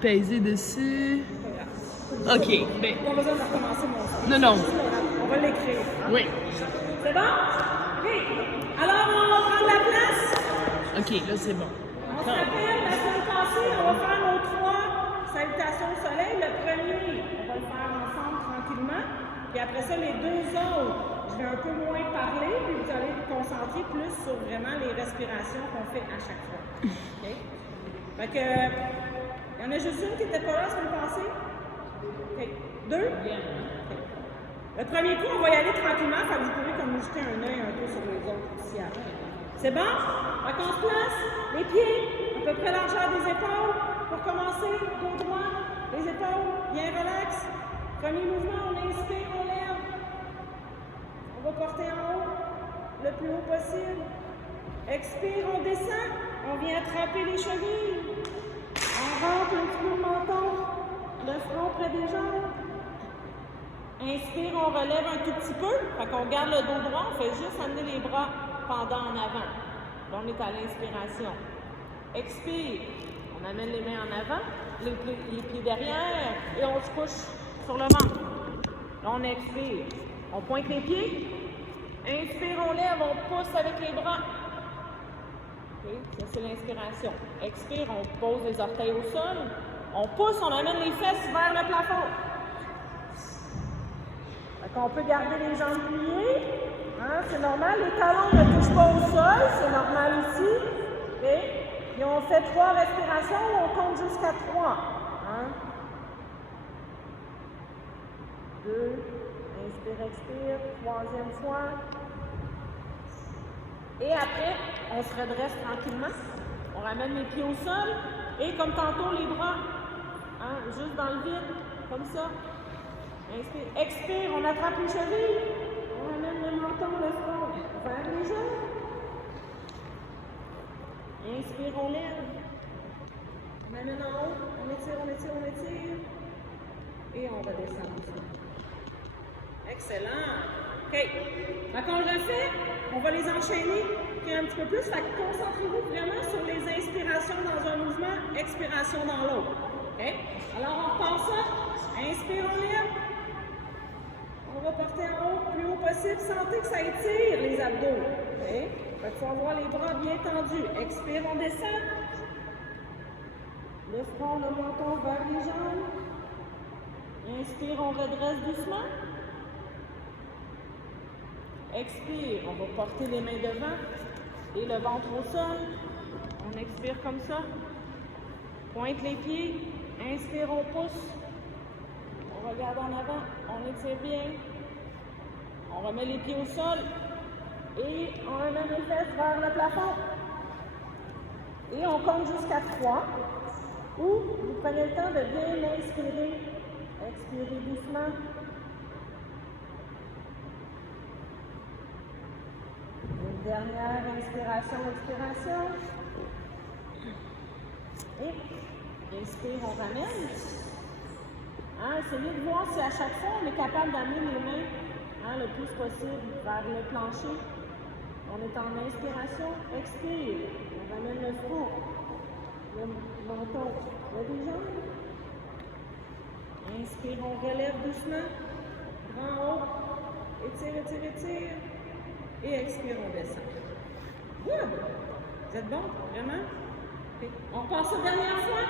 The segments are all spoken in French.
Peser dessus. OK. Ben, Pas besoin de recommencer mon son. non, non. On va l'écrire. Oui. C'est bon? OK. Alors, on va prendre la place. OK, là, c'est bon. On se rappelle, la semaine passée, on va faire nos 3 salutations au soleil. Le premier, on va le faire ensemble tranquillement. Puis après ça, les 2 autres, je vais un peu moins parler, puis vous allez vous concentrer plus sur vraiment les respirations qu'on fait à chaque fois. OK? Fait que, il y en a juste une qui n'était pas là la semaine passée? OK. 2? OK. Le premier coup, on va y aller tranquillement, fait que vous pouvez comme jeter un œil un peu sur les autres ici avant. C'est bon? Fait qu'on se place, les pieds, à peu près largeur des épaules. Pour commencer, dos droit, les épaules, bien relax. Premier mouvement, on inspire, on lève. On va porter en haut, le plus haut possible. Expire, on descend. On vient attraper les chevilles. On rentre un petit peu le menton, le front près des jambes. Inspire, on relève un tout petit peu. Fait qu'on garde le dos droit, on fait juste amener les bras pendant en avant. Là, on est à l'inspiration. Expire, on amène les mains en avant, les pieds derrière et on se couche sur le ventre. Là, on expire. On pointe les pieds. Inspire, on lève, on pousse avec les bras. Okay. Ça, c'est l'inspiration. Expire, on pose les orteils au sol. On pousse, on amène les fesses vers le plafond. On peut garder les jambes pliées. Hein, c'est normal. Les talons ne touchent pas au sol. C'est normal ici. Okay. Et on fait 3 respirations où on compte jusqu'à 3. Hein. 2. Inspire, expire. 3e fois. Et après, on se redresse tranquillement. On ramène les pieds au sol. Et comme tantôt, les bras, hein, juste dans le vide, comme ça. Inspire, expire, on attrape les chevilles. On ramène le menton, le front vers les jambes. Inspire, on lève. On amène en haut. On étire, on étire, on étire. Et on redescend. Excellent. OK. Donc, on le refait. On va les enchaîner un petit peu plus. Fait que concentrez-vous vraiment sur les inspirations dans un mouvement, expiration dans l'autre. OK? Alors, on repart ça. Inspire, on lève. On va porter en haut, plus haut possible. Sentez que ça étire les abdos. Okay. Il faut avoir les bras bien tendus. Expire, on descend. Le front, le menton vers les jambes. Inspire, on redresse doucement. Expire, on va porter les mains devant et le ventre au sol. On expire comme ça. Pointe les pieds. Inspire, on pousse. On regarde en avant, on étire bien. On remet les pieds au sol et on amène les fesses vers le plafond. Et on compte jusqu'à 3. Ou vous prenez le temps de bien inspirer. Expirez doucement. Une dernière inspiration, expiration. Et inspire, on ramène. Hein, essayez de voir si à chaque fois on est capable d'amener les mains le plus possible vers le plancher. On est en inspiration, expire. On ramène le front, le menton, les jambes. Inspire, on relève doucement. Grand haut. Étire, étire, étire. Et expire, on descend. Good! Vous êtes bon? Vraiment? Okay. On passe la dernière fois.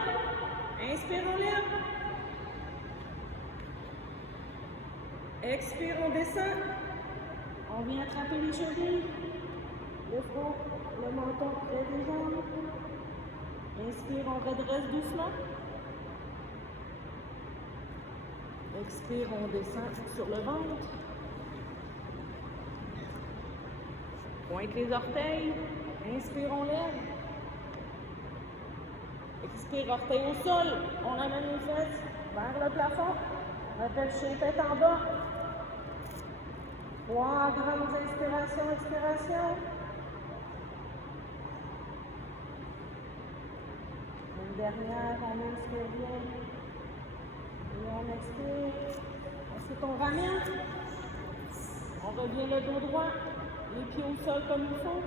Inspire, on lève. Expire, on descend. On vient attraper les chevilles. Le front, le menton près des jambes. Inspire, on redresse doucement. Expire, on descend sur le ventre. Pointe les orteils. Inspire, on lève. Expire, orteil au sol. On amène les fesses vers le plafond. Repêchez tête en bas. 3 grandes inspirations, expirations. Une dernière, on inspire bien. Et on expire. Ensuite, on ramène. On revient le dos droit. Les pieds au sol comme il faut.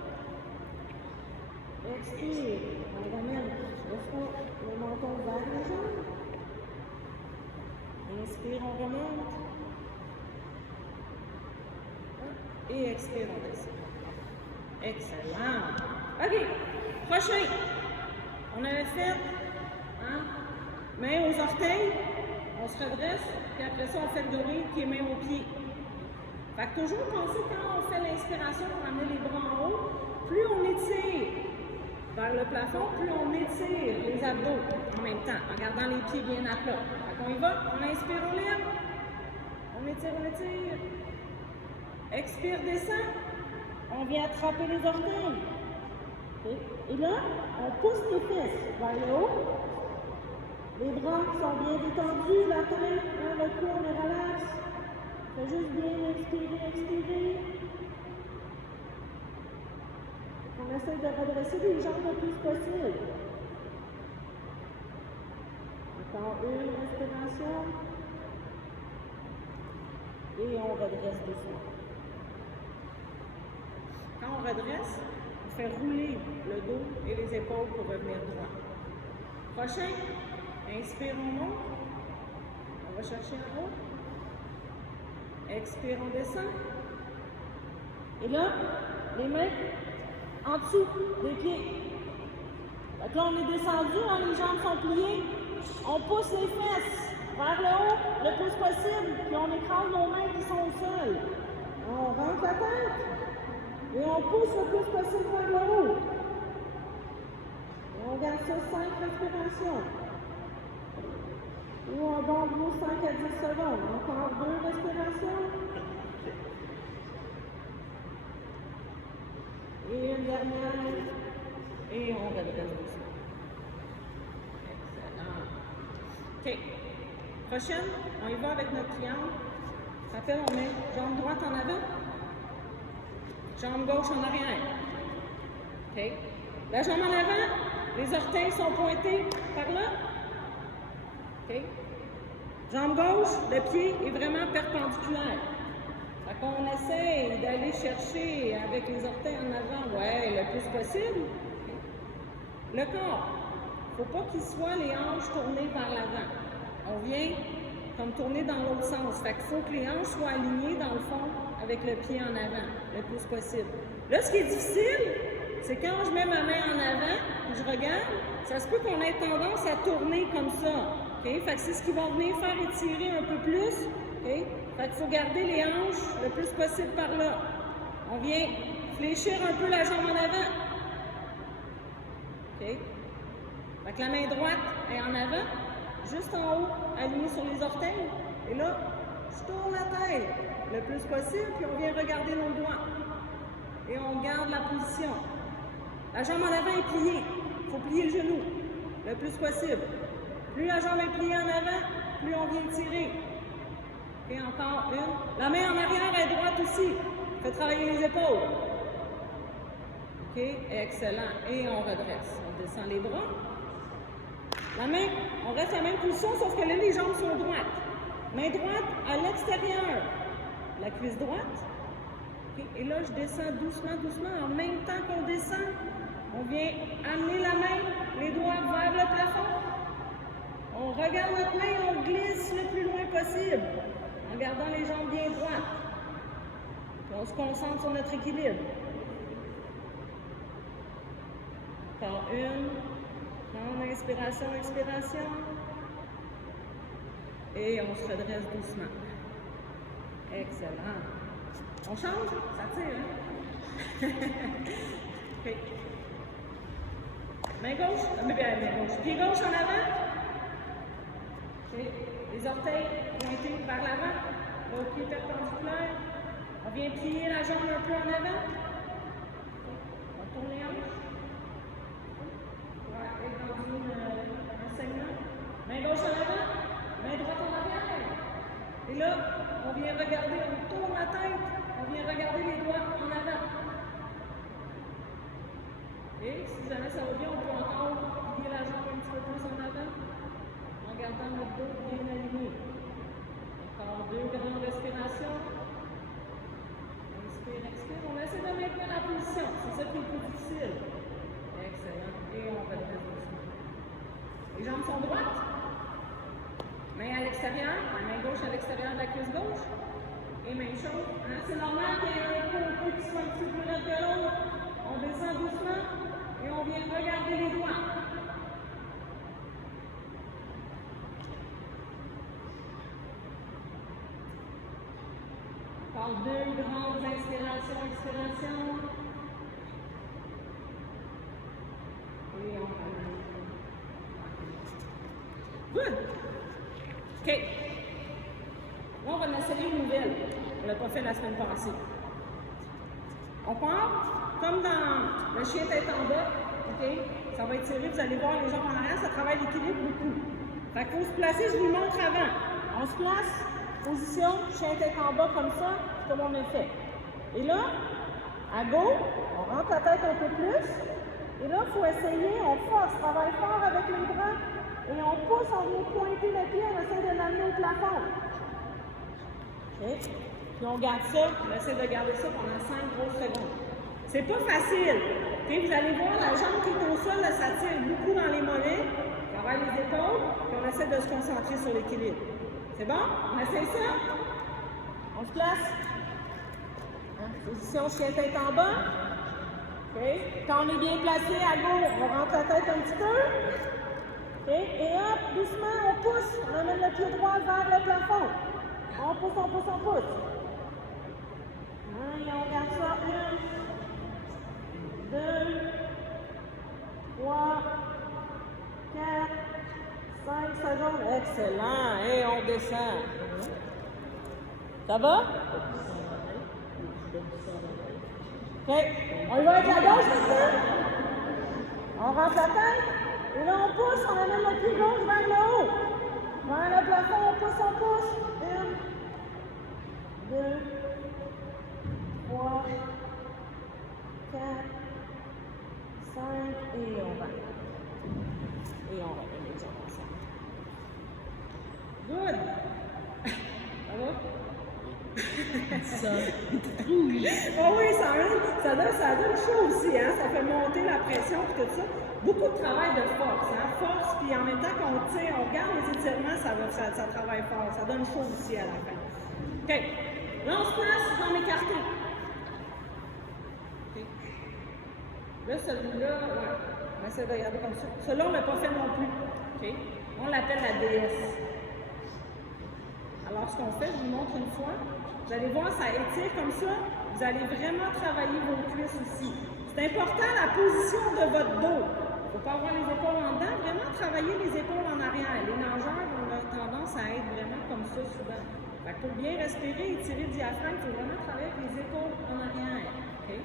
Expire. On ramène le front, le menton vers les jambes. Inspire, on remonte. Et expire, on descend. Excellent. OK. Prochain. On avait fait, main aux orteils, on se redresse, puis après ça, on fait le doré qui est main aux pieds. Fait que toujours penser quand on fait l'inspiration pour amener les bras en haut, plus on étire vers le plafond, plus on étire les abdos en même temps, en gardant les pieds bien à plat. Fait qu'on y va, on inspire, on lève. On étire, on étire. Expire, descend. On vient attraper les orteils. Okay. Et là, on pousse les fesses vers le haut. Les bras sont bien détendus, la tête, le cou, on les relaxe. Fait juste bien expirer, expirer. On essaie de redresser les jambes le plus possible. Encore une respiration. Et on redresse doucement. Quand on redresse, on fait rouler le dos et les épaules pour revenir droit. Prochain, inspire, on monte. On va chercher en haut. Expire, on descend. Et là, les mains en dessous des pieds. Donc là, on est descendu, les jambes sont pliées. On pousse les fesses vers le haut le plus possible, puis on écrase nos mains qui sont au sol. On rentre la tête et on pousse le plus possible vers le haut. Et on garde ça 5 respirations. Ou un bon gros 5 à 10 secondes. Encore 2 respirations. Et une dernière. Et on redresse doucement. Excellent. OK. Prochaine, on y va avec notre triangle. Rappel, on met jambe droite en avant. Jambe gauche en arrière. OK. La jambe en avant, les orteils sont pointés par là. OK. Jambe gauche, le pied est vraiment perpendiculaire. Fait qu'on essaye d'aller chercher avec les orteils en avant, le plus possible. Okay. Le corps, il ne faut pas qu'il soit les hanches tournées vers l'avant. On vient comme tourner dans l'autre sens. Fait qu'il faut que les hanches soient alignées dans le fond avec le pied en avant, le plus possible. Là, ce qui est difficile, c'est quand je mets ma main en avant et je regarde, ça se peut qu'on ait tendance à tourner comme ça. Okay? Fait que c'est ce qui va venir faire étirer un peu plus. Okay? Fait qu'il faut garder les hanches le plus possible par là. On vient fléchir un peu la jambe en avant. Okay? Fait que la main droite est en avant, juste en haut, alignée sur les orteils. Et là, je tourne la tête le plus possible, puis on vient regarder nos doigts. Et on garde la position. La jambe en avant est pliée. Il faut plier le genou le plus possible. Plus la jambe est pliée en avant, plus on vient tirer. Et encore une. La main en arrière est droite aussi. Fait travailler les épaules. OK, excellent. Et on redresse. On descend les bras. La main, on reste à la même position, sauf que là, les jambes sont droites. Main droite à l'extérieur. La cuisse droite. Okay. Et là, je descends doucement, doucement. En même temps qu'on descend, on vient amener la main, les doigts vers le plafond. On regarde notre main et on glisse le plus loin possible, en gardant les jambes bien droites. Puis on se concentre sur notre équilibre. Encore une. Grande inspiration, expiration. Et on se redresse doucement. Excellent. On change? Ça tire, hein? OK. Main gauche, main gauche. Pied gauche en avant. Okay. Les orteils pointés vers l'avant. L'autre pied perpendiculaire. On vient plier la jambe un peu en avant. On tourne les hanches. On va être dans un segment. Main gauche en avant. Main droite en arrière. Et là, on vient regarder, on tourne la tête. On vient regarder les doigts en avant. Et si jamais ça va bien, on peut encore plier la jambe un petit peu plus en avant en gardant notre dos bien aligné. Encore 2 grandes respirations. Inspire, expire. On essaie de maintenir la position. C'est ça qui est le plus difficile. Excellent. Et on redresse doucement. Les jambes sont droites. Main à l'extérieur. l'extérieur, la main gauche à l'extérieur de la cuisse gauche. Et même chose. Hein? C'est normal qu'il y ait un peu qui soit un petit peu plus raide que l'autre. On descend doucement et on vient regarder les doigts. Par deux grandes inspirations, expirations. Et on ramène. Good. OK. Là, on va en essayer une nouvelle. On ne l'a pas fait la semaine passée. On part comme dans le chien tête en bas. OK? Ça va étirer, vous allez voir les jambes en arrière, ça travaille l'équilibre beaucoup. Fait qu'il faut se placer, je vous montre avant. On se place, position, chien tête en bas comme ça, comme on a fait. Et là, à gauche, on rentre la tête un peu plus. Et là, il faut essayer, on force, travaille fort avec les bras. Et on pousse, on vient pointer le pied, on essaie de l'amener au plafond. OK? Puis on garde ça, on essaie de garder ça pendant 5 grosses secondes. C'est pas facile. Okay? Vous allez voir, la jambe qui est au sol, là, ça tire beaucoup dans les mollets. On travaille les épaules, puis on essaie de se concentrer sur l'équilibre. C'est bon? On essaie ça? On se place. Hein? Position chien tête en bas. Okay? Quand on est bien placé à gauche, on rentre la tête un petit peu. Okay? Et hop, doucement, on pousse. On amène le pied droit vers le plafond. On pousse, on pousse, on pousse. Hein? Et on regarde ça. 1, 2, 3, 4, 5 secondes. Excellent. Et on descend. Ça va? OK. On y va avec la gauche maintenant. On rentre la tête. Et là, on pousse. On amène le pied gauche vers le haut. Vers le plafond, on pousse, on pousse. 1, 2, 3, 4, 5, et on va. Et on va les jambes ensemble. Good! Ça va? Ça. Oui. Oh oui, ça donne chaud aussi, hein? Ça fait monter la pression et tout ça. Beaucoup de travail de force, hein? Force, puis en même temps qu'on tire, on regarde les étirements, ça travaille fort. Ça donne chaud aussi à la fin. OK. Là, on se place dans l'écarté. OK. Là, celui-là, ouais, on essaie de regarder comme ça. Celui-là, on ne l'a pas fait non plus. OK. On l'appelle la déesse. Alors, ce qu'on fait, je vous montre une fois. Vous allez voir, ça étire comme ça. Vous allez vraiment travailler vos cuisses aussi. C'est important la position de votre dos. Il ne faut pas avoir les épaules en dedans, vraiment travailler les épaules en arrière. Les nageurs ont tendance à être vraiment comme ça souvent. Fait que pour bien respirer et étirer le diaphragme, il faut vraiment travailler avec les épaules en arrière. Okay?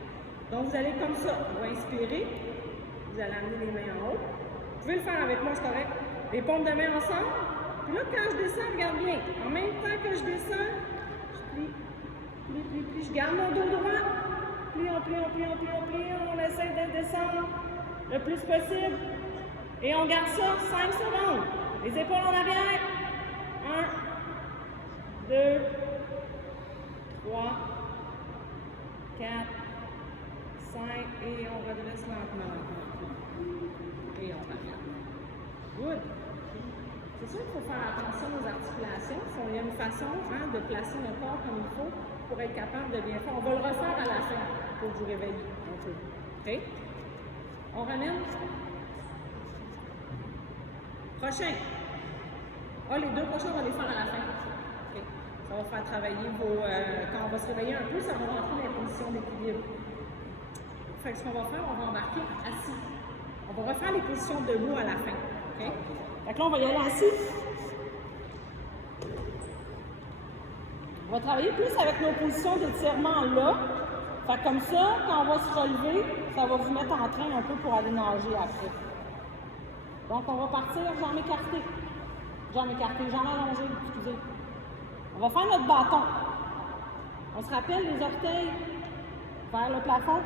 Donc, vous allez comme ça. On va inspirer. Vous allez amener les mains en haut. Vous pouvez le faire avec moi, c'est correct. Les paumes de main ensemble. Puis là, quand je descends, regarde bien. En même temps que je descends, je plie, plie. Je garde mon dos droit. Plie, on plie. On essaie de descendre le plus possible. Et on garde ça 5 secondes. Les épaules en arrière. 1, 2, 3, 4, 5. Et on redresse lentement. Et on regarde. Good. C'est sûr qu'il faut faire attention aux articulations. Il y a une façon de placer le corps comme il faut pour être capable de bien faire. On va le refaire à la fin pour vous réveiller un peu. OK? On ramène. Prochain. Les deux prochains, on va les faire à la fin. OK? Ça va faire travailler vos... quand on va se réveiller un peu, ça va rentrer dans les positions d'équilibre. Fait que ce qu'on va faire, on va embarquer assis. On va refaire les positions debout à la fin. OK? Fait que là, on va y aller assis. On va travailler plus avec nos positions d'étirement là. Fait que comme ça, quand on va se relever, ça va vous mettre en train un peu pour aller nager après. Donc, on va partir jambes écartées. Jambes allongées, excusez. On va faire notre bâton. On se rappelle les orteils vers le plafond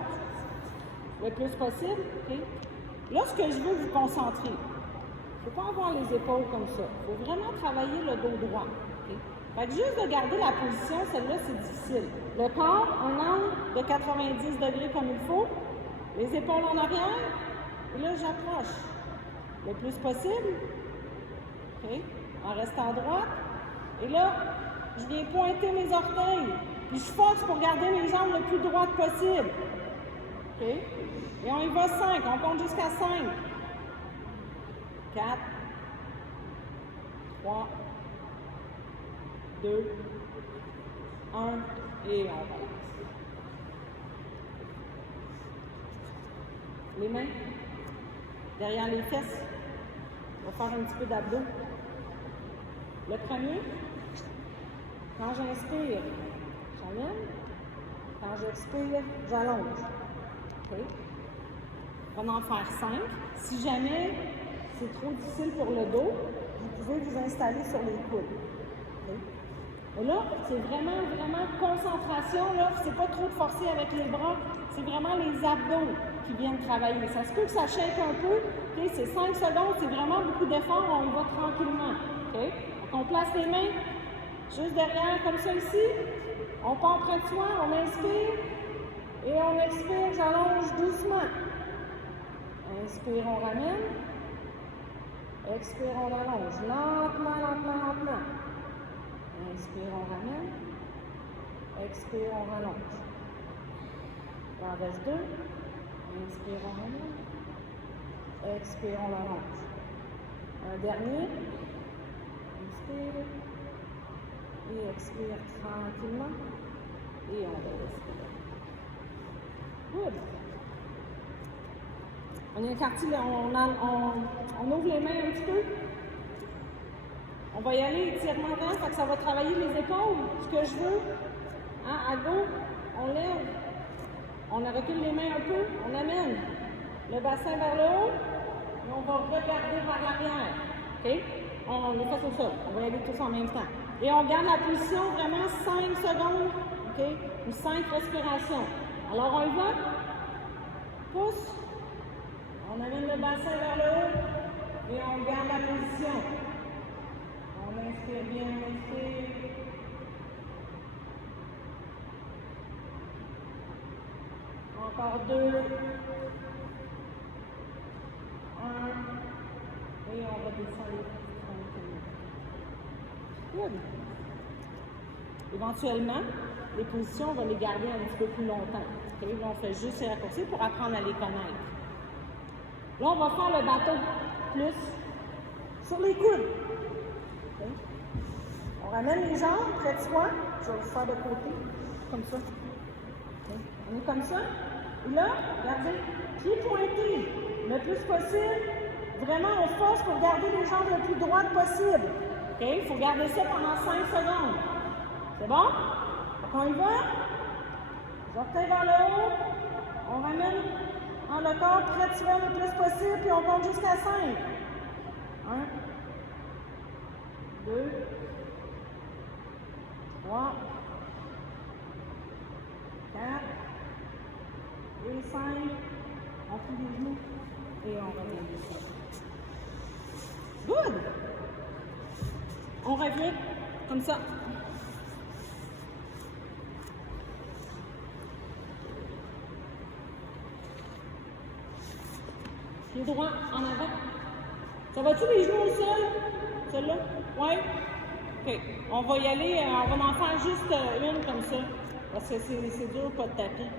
le plus possible. Okay? Là, ce que je veux vous concentrer, il ne faut pas avoir les épaules comme ça. Il faut vraiment travailler le dos droit. Okay? Fait que juste de garder la position, celle-là, c'est difficile. Le corps, en angle de 90 degrés comme il faut. Les épaules en arrière. Et là, j'approche le plus possible. Okay? En restant droite. Et là, je viens pointer mes orteils. Puis je force pour garder mes jambes le plus droites possible. OK? Et on y va 5. On compte jusqu'à 5. 4, 3, 2, 1, et on relâche. Les mains derrière les fesses. On va faire un petit peu d'abdos. Le premier, quand j'inspire, j'amène. Quand j'expire, j'allonge. OK? On va en faire 5. Si jamais c'est trop difficile pour le dos, vous pouvez vous installer sur les coudes. Okay? Et là, c'est vraiment concentration. Là, c'est pas trop de forcer avec les bras. C'est vraiment les abdos qui viennent travailler. Ça se peut que ça shake un peu. Okay? C'est 5 secondes, c'est vraiment beaucoup d'efforts. On y va tranquillement. Okay? Donc, on place les mains juste derrière, comme ça ici. On part près de soi, on inspire. Et on expire, j'allonge doucement. Inspire, on ramène. Expire, on allonge. Lentement. Inspire, on ramène. Expire, on rallonge. Il en reste 2. Inspire, on ramène. Expire, on allonge. Un dernier. Inspire. Et expire tranquillement. Et on va respirer. Good. On écartille, on ouvre les mains un petit peu. On va y aller étirement dedans, fait que ça va travailler les épaules. Ce que je veux, hein, à gauche, on lève. On recule les mains un peu, on amène le bassin vers le haut et on va regarder vers l'arrière. OK? On les fait au sol. On va y aller tous en même temps. Et on garde la position vraiment 5 secondes, OK? Ou 5 respirations. Alors on y va. Pousse. On amène le bassin vers le haut et on garde la position. On inspire bien, on inspire. Encore 2. 1. Et on redescend les tranquillement. Good. Éventuellement, les positions, on va les garder un petit peu plus longtemps. Okay? Là, on fait juste les raccourcis pour apprendre à les connaître. Là, on va faire le bateau plus sur les coudes. Okay? On ramène les jambes près de soi. Je vais le faire de côté, comme ça. Okay? On est comme ça. Et là, regardez, pied pointé le plus possible. Vraiment, on force pour garder les jambes le plus droites possible. Okay? Il faut garder ça pendant 5 secondes. C'est bon? Donc, on y va. Les orteils vers le haut. On ramène le corps près de soi le plus possible, puis on compte jusqu'à 5. 1, 2, 3, 4, et 5. On plie les genoux et on revient dessus. Good! On revient comme ça. Pied droit en avant. Ça va-tu les genoux au sol? Celle-là? Oui? OK. On va y aller, on va en faire juste une comme ça. Parce que c'est dur, pas de tapis.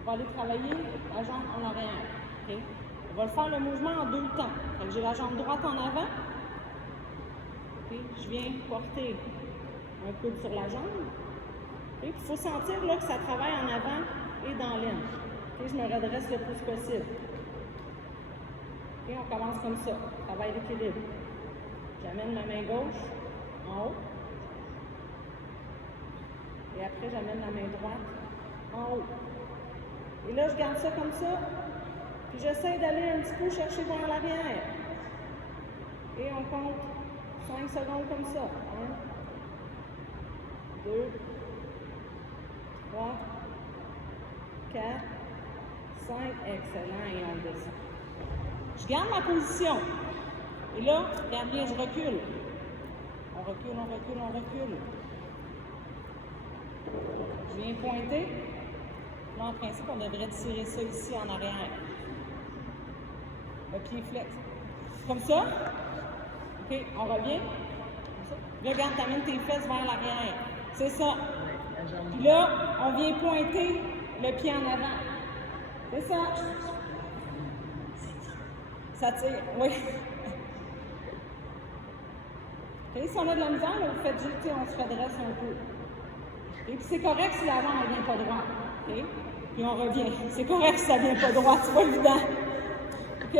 On va aller travailler la jambe en arrière. OK? On va le faire le mouvement en 2 temps. Donc, j'ai la jambe droite en avant. OK? Je viens porter un coude sur la jambe. OK? Il faut sentir là, que ça travaille en avant et dans l'aine. OK? Je me redresse le plus possible. OK? On commence comme ça. Travail d'équilibre. J'amène ma main gauche en haut. Et après, j'amène la main droite en haut. Et là, je garde ça comme ça. Puis j'essaie d'aller un petit peu chercher vers l'arrière. Et on compte 5 secondes comme ça. 1, 2, 3, 4, 5. Excellent. Et on descend. Je garde ma position. Et là, regarde bien, je recule. On recule, on recule, on recule. Je viens pointer. Là, en principe, on devrait tirer ça ici en arrière. Le pied flex. Comme ça. OK, on revient. Comme ça. Là, regarde, t'amènes tes fesses vers l'arrière. C'est ça. Ouais, la jambe. Puis là, on vient pointer le pied en avant. C'est ça. Ça tire, oui. Et si on a de la misère, là, vous faites juste, on se redresse un peu. Et puis c'est correct si la jambe ne vient pas droite. OK? Puis on revient. C'est correct si ça ne vient pas droite, c'est pas évident. OK?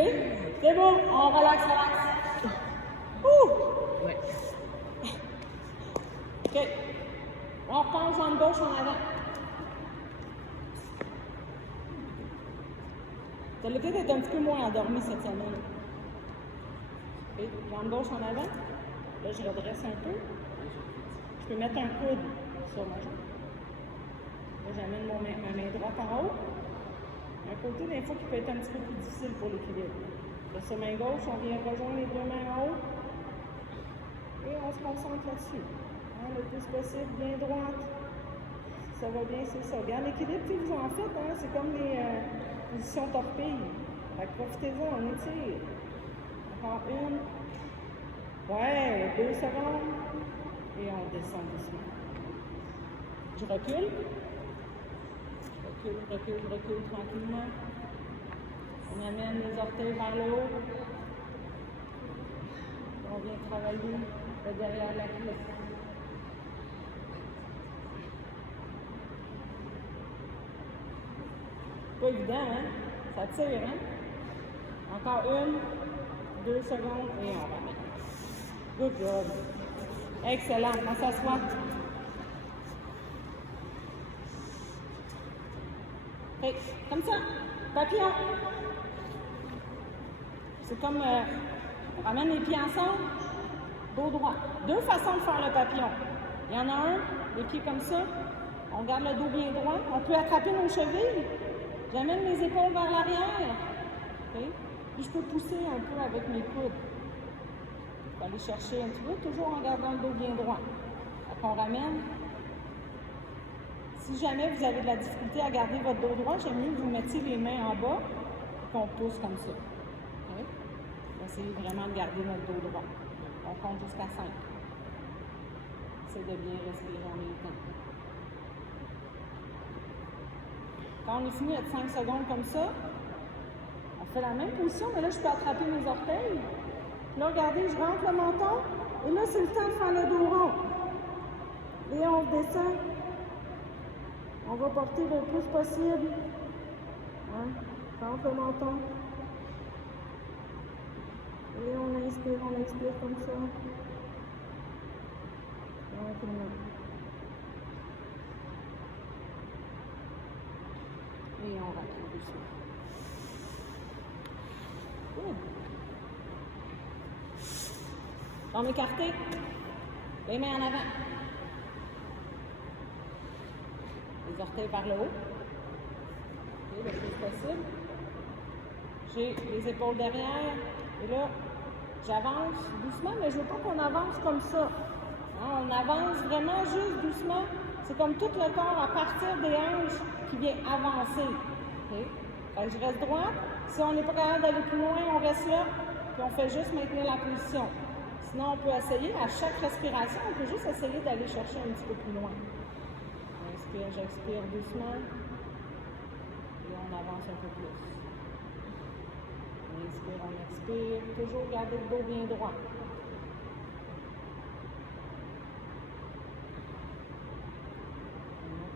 C'est bon, on relaxe. Ouh! Ouais. OK. On repense jambe gauche en avant. Tu as le peut-être un petit peu moins endormi cette semaine. OK. Jambe gauche en avant. Là, je redresse un peu. Je peux mettre un coude sur ma jambe. Là, j'amène ma main droite en haut. Un côté, des fois, qui peut être un petit peu plus difficile pour l'équilibre. Là, sur main gauche, on vient rejoindre les deux mains en haut. Et on se concentre là-dessus. Hein, le plus possible, bien droite. Si ça va bien, c'est ça. Regarde l'équilibre que vous en faites, hein, c'est comme les positions torpilles. Fait que profitez-en, on étire. Encore une. Ouais, 2 secondes. Et on descend doucement. Je recule. Recule tranquillement. On amène les orteils vers le haut. On vient travailler le derrière la cuisse. Pas évident, hein? Ça tire, hein? Encore 1, 2 secondes et on ramène. Good job. Excellent. On s'assoit. Okay. Comme ça. Papillon. C'est comme on ramène les pieds ensemble, dos droit. 2 façons de faire le papillon. Il y en a un, les pieds comme ça. On garde le dos bien droit. On peut attraper nos chevilles. J'amène mes épaules vers l'arrière. Okay. Puis je peux pousser un peu avec mes coudes. Je peux aller chercher un petit peu, toujours en gardant le dos bien droit. Donc on ramène. Si jamais vous avez de la difficulté à garder votre dos droit, j'aime mieux que vous mettiez les mains en bas et qu'on pousse comme ça. Okay. Essayez vraiment de garder notre dos droit. On compte jusqu'à 5. Essayez de bien respirer en même temps. Quand on est fini avec 5 secondes comme ça, on fait la même position, mais là, je peux attraper mes orteils. Là, regardez, je rentre le menton. Et là, c'est le temps de faire le dos rond. Et on descend. On va porter le plus possible. Hein? Rentre le menton. Et on expire comme ça. Tranquillement. Et on rappuie doucement. Jambes écartées. Les mains en avant. Les orteils par le haut. Okay, le plus possible. J'ai les épaules derrière. Et là, j'avance doucement, mais je ne veux pas qu'on avance comme ça. Hein, on avance vraiment juste doucement. C'est comme tout le corps à partir des hanches qui vient avancer. Okay? Fait que je reste droite. Si on n'est pas capable d'aller plus loin, on reste là. Puis on fait juste maintenir la position. Sinon, on peut essayer, à chaque respiration, on peut juste essayer d'aller chercher un petit peu plus loin. On inspire, j'expire doucement. Et on avance un peu plus. On inspire, on expire. Toujours garder le dos bien droit.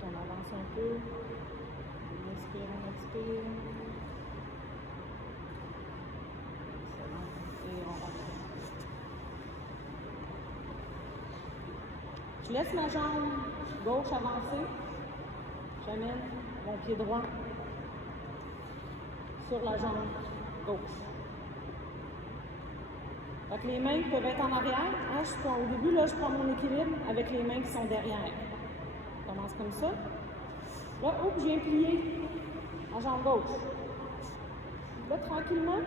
On avance un peu. On inspire, on expire. Et on rentre. Je laisse ma jambe gauche avancer. J'amène mon pied droit sur la jambe gauche. Fait que les mains peuvent être en arrière. Hein, au début, là, je prends mon équilibre avec les mains qui sont derrière. On commence comme ça. Là, je viens plier la jambe gauche. Là, tranquillement,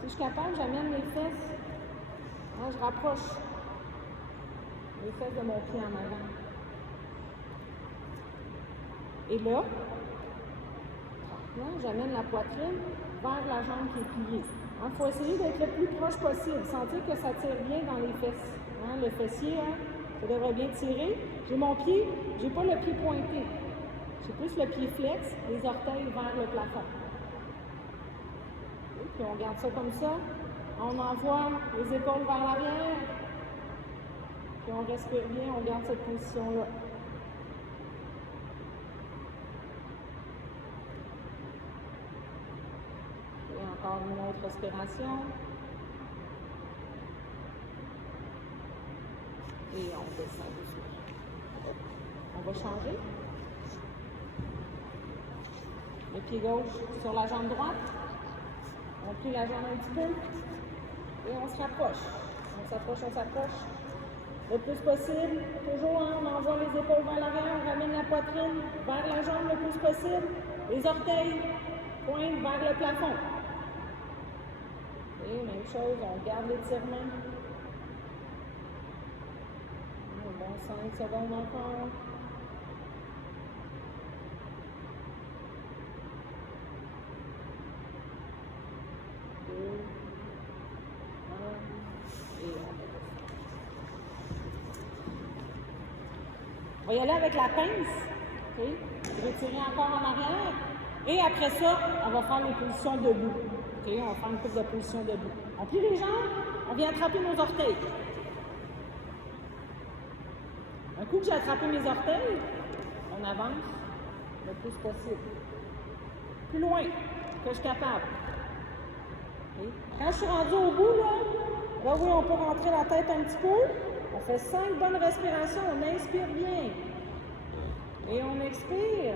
si je suis capable, j'amène mes fesses. Là, je rapproche les fesses de mon pied en avant. Et là, j'amène la poitrine vers la jambe qui est pliée. Il faut essayer d'être le plus proche possible, sentir que ça tire bien dans les fesses. Hein, le fessier, hein, ça devrait bien tirer. J'ai mon pied, j'ai pas le pied pointé. J'ai plus le pied flex, les orteils vers le plafond. Et puis on garde ça comme ça. On envoie les épaules vers l'arrière. Puis on respire bien, on garde cette position-là. Et encore une autre respiration. Et on descend doucement. On va changer. Le pied gauche sur la jambe droite. On plie la jambe un petit peu. Et on se rapproche. On s'approche, on s'approche. Le plus possible. Toujours, hein, on envoie les épaules vers l'arrière. On ramène la poitrine vers la jambe le plus possible. Les orteils pointent vers le plafond. Et même chose, on garde l'étirement. Bon, 5 secondes encore. On va y aller avec la pince. Okay. Retirer encore en arrière. Et après ça, on va faire les positions debout. Okay. On va faire une couple de positions debout. On plie les jambes, on vient attraper nos orteils. Un coup que j'ai attrapé mes orteils, on avance le plus possible. Plus loin que je suis capable. Okay. Quand je suis rendue au bout, là oui, on peut rentrer la tête un petit peu. On fait 5 bonnes respirations. On inspire bien. Et on expire.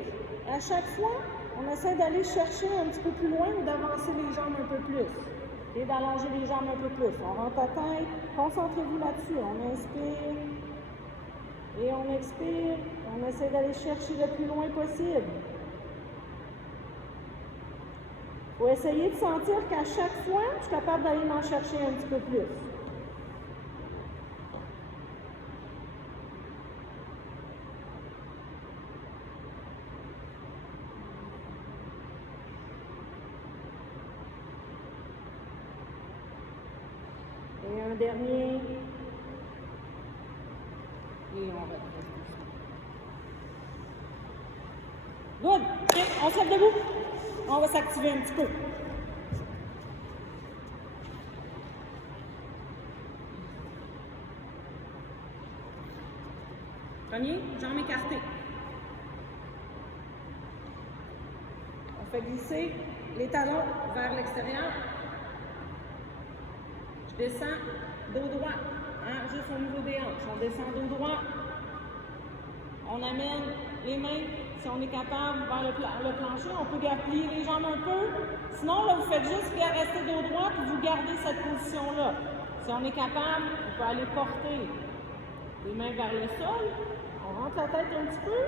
À chaque fois, on essaie d'aller chercher un petit peu plus loin ou d'avancer les jambes un peu plus. Et d'allonger les jambes un peu plus. On rentre la tête. Concentrez-vous là-dessus. On inspire. Et on expire. On essaie d'aller chercher le plus loin possible. Il faut essayer de sentir qu'à chaque fois, je suis capable d'aller m'en chercher un petit peu plus. Et un dernier. Et on redresse doucement. Good! OK, on se lève debout. On va s'activer un petit peu. Premier, jambes écartées. On fait glisser les talons vers l'extérieur. Je descends dos droit, hein, juste au niveau des hanches. On descend dos droit. On amène les mains, si on est capable, vers le plancher. On peut plier les jambes un peu. Sinon, là, vous faites juste rester dos droit et vous gardez cette position-là. Si on est capable, on peut aller porter les mains vers le sol. On rentre la tête un petit peu.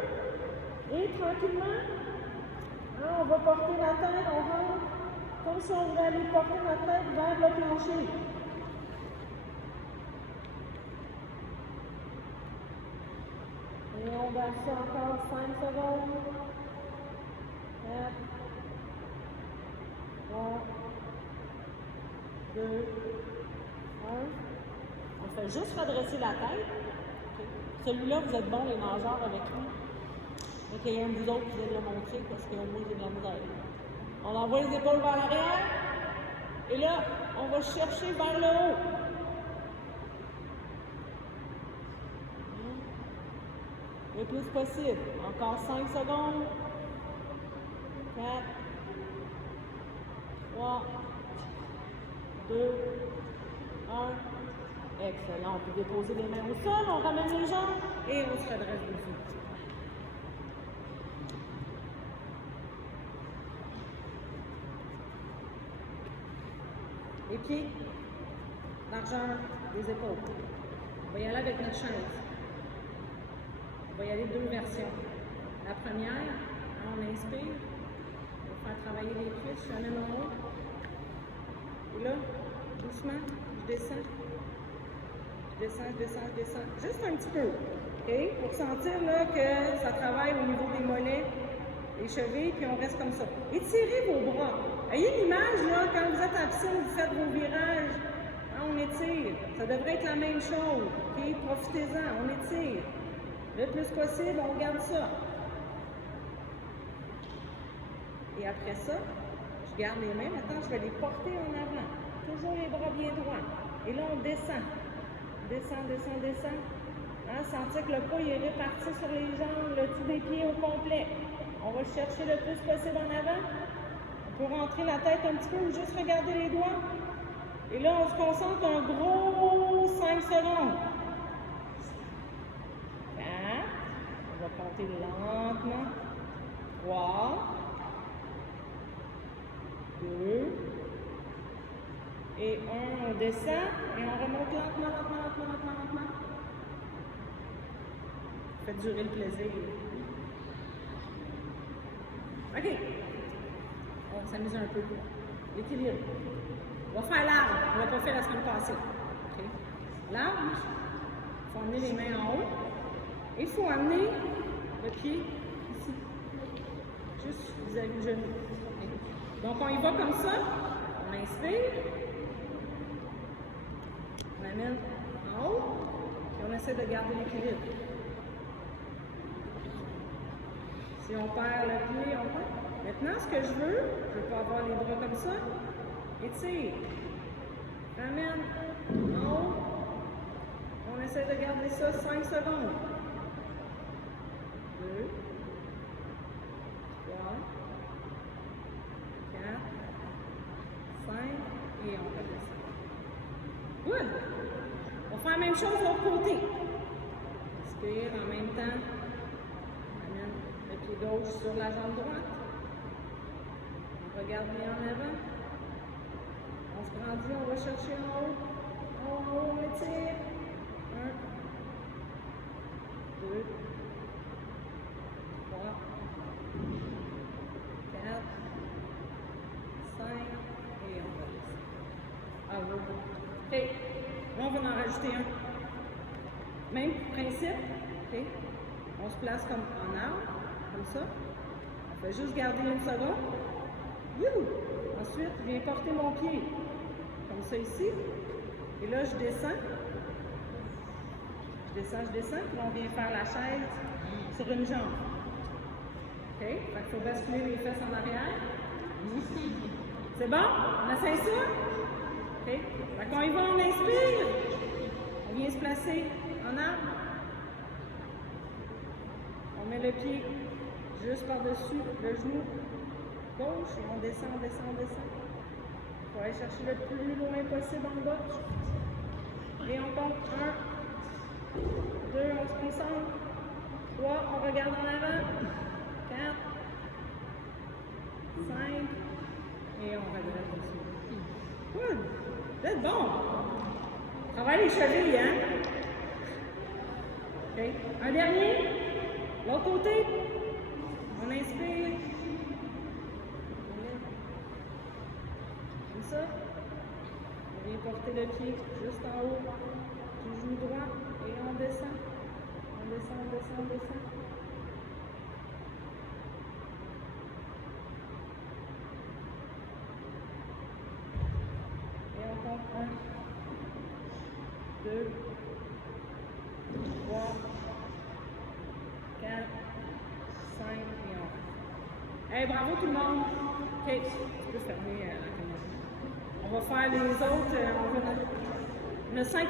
Et tranquillement, hein, on va porter la tête, on rentre comme si on voulait aller porter la tête vers le plancher. Et on va ça encore 5 secondes. 4, 3, 2, 1. On fait juste redresser la tête. Okay. Celui-là, vous êtes bons les nageurs avec lui. Donc, il y a un de vous autres qui vient de le montrer parce que moi, j'ai de la misère. On envoie les épaules vers l'arrière. Et là, on va chercher vers le haut. Le plus possible. Encore 5 secondes. 4, 3, 2, 1. Excellent. On peut déposer les mains au sol, on ramène les jambes et on se redresse dessus. Les pieds, largeur des épaules. On va y aller avec notre chaise. On va y aller 2 versions. La première, on inspire. On va faire travailler les cuisses, je amène en haut. Et là, doucement, je descends. Je descends. Juste un petit peu. Okay? Pour sentir là, que ça travaille au niveau des mollets, des chevilles, puis on reste comme ça. Étirez vos bras. Ayez l'image, là, quand vous êtes à la piscine, vous faites vos virages. Hein, on étire. Ça devrait être la même chose. OK? Profitez-en, on étire. Le plus possible, on garde ça. Et après ça, je garde les mains. Maintenant, je vais les porter en avant. Toujours les bras bien droits. Et là, on descend. Descend, descend, descend. Hein? Sentir que le poids est réparti sur les jambes, le tout des pieds au complet. On va chercher le plus possible en avant. On peut rentrer la tête un petit peu ou juste regarder les doigts. Et là, on se concentre un gros 5 secondes. 4. On va compter lentement. 3. 2. Et 1. On descend et on remonte lentement, lentement, lentement, lentement, lentement. Faites durer le plaisir. OK. On va s'amuser un peu. L'équilibre. On va faire l'arbre. On ne l'a pas fait la semaine passée. OK. L'arbre, il faut amener les mains en haut. Et il faut amener le pied ici. Juste vis-à-vis du genou. Okay. Donc, on y va comme ça. On inspire. On amène en haut. Et on essaie de garder l'équilibre. Si on perd le pied, on perd. Maintenant, ce que je veux pas avoir les bras comme ça. Étire. Ramène en haut. On essaie de garder ça 5 secondes. 2, 3, 4, 5 et on redescend. Good! On va faire la même chose de l'autre côté. Inspire en même temps. Amène le pied gauche sur la jambe droite. On regarde bien en avant. On se grandit, on va chercher en haut. En haut, on étire. 1, 2, 3, 4, 5 et on va descendre. Ah oui. OK. Là, on va en rajouter un. Même principe. OK. On se place comme en arbre, comme ça. On fait juste garder une seconde. Youhou! Ensuite, je viens porter mon pied comme ça ici. Et là, je descends. Je descends. Puis on vient faire la chaise sur une jambe. OK? Fait qu'il faut basculer les fesses en arrière. C'est bon? On essaie ça? OK? Fait qu'on y va, on inspire. On vient se placer en arbre. On met le pied juste par-dessus le genou gauche et on descend, on descend, on descend. On va aller chercher le plus loin possible en bas. Et on compte 1, 2, on se concentre. 3, on regarde en avant. 4, 5 et on regarde dessus. Good! Vous êtes bon! Travaille les chevilles, hein? OK. Un dernier. L'autre côté. On inspire. Comme ça. On vient porter le pied juste en haut du genou droit et on descend. On descend, on descend, on descend. Et on compte 1, 2, 3, 4, 5 et on. Hey, bravo tout le monde! OK, tu peux fermer la caméra. On va faire les autres. On a 5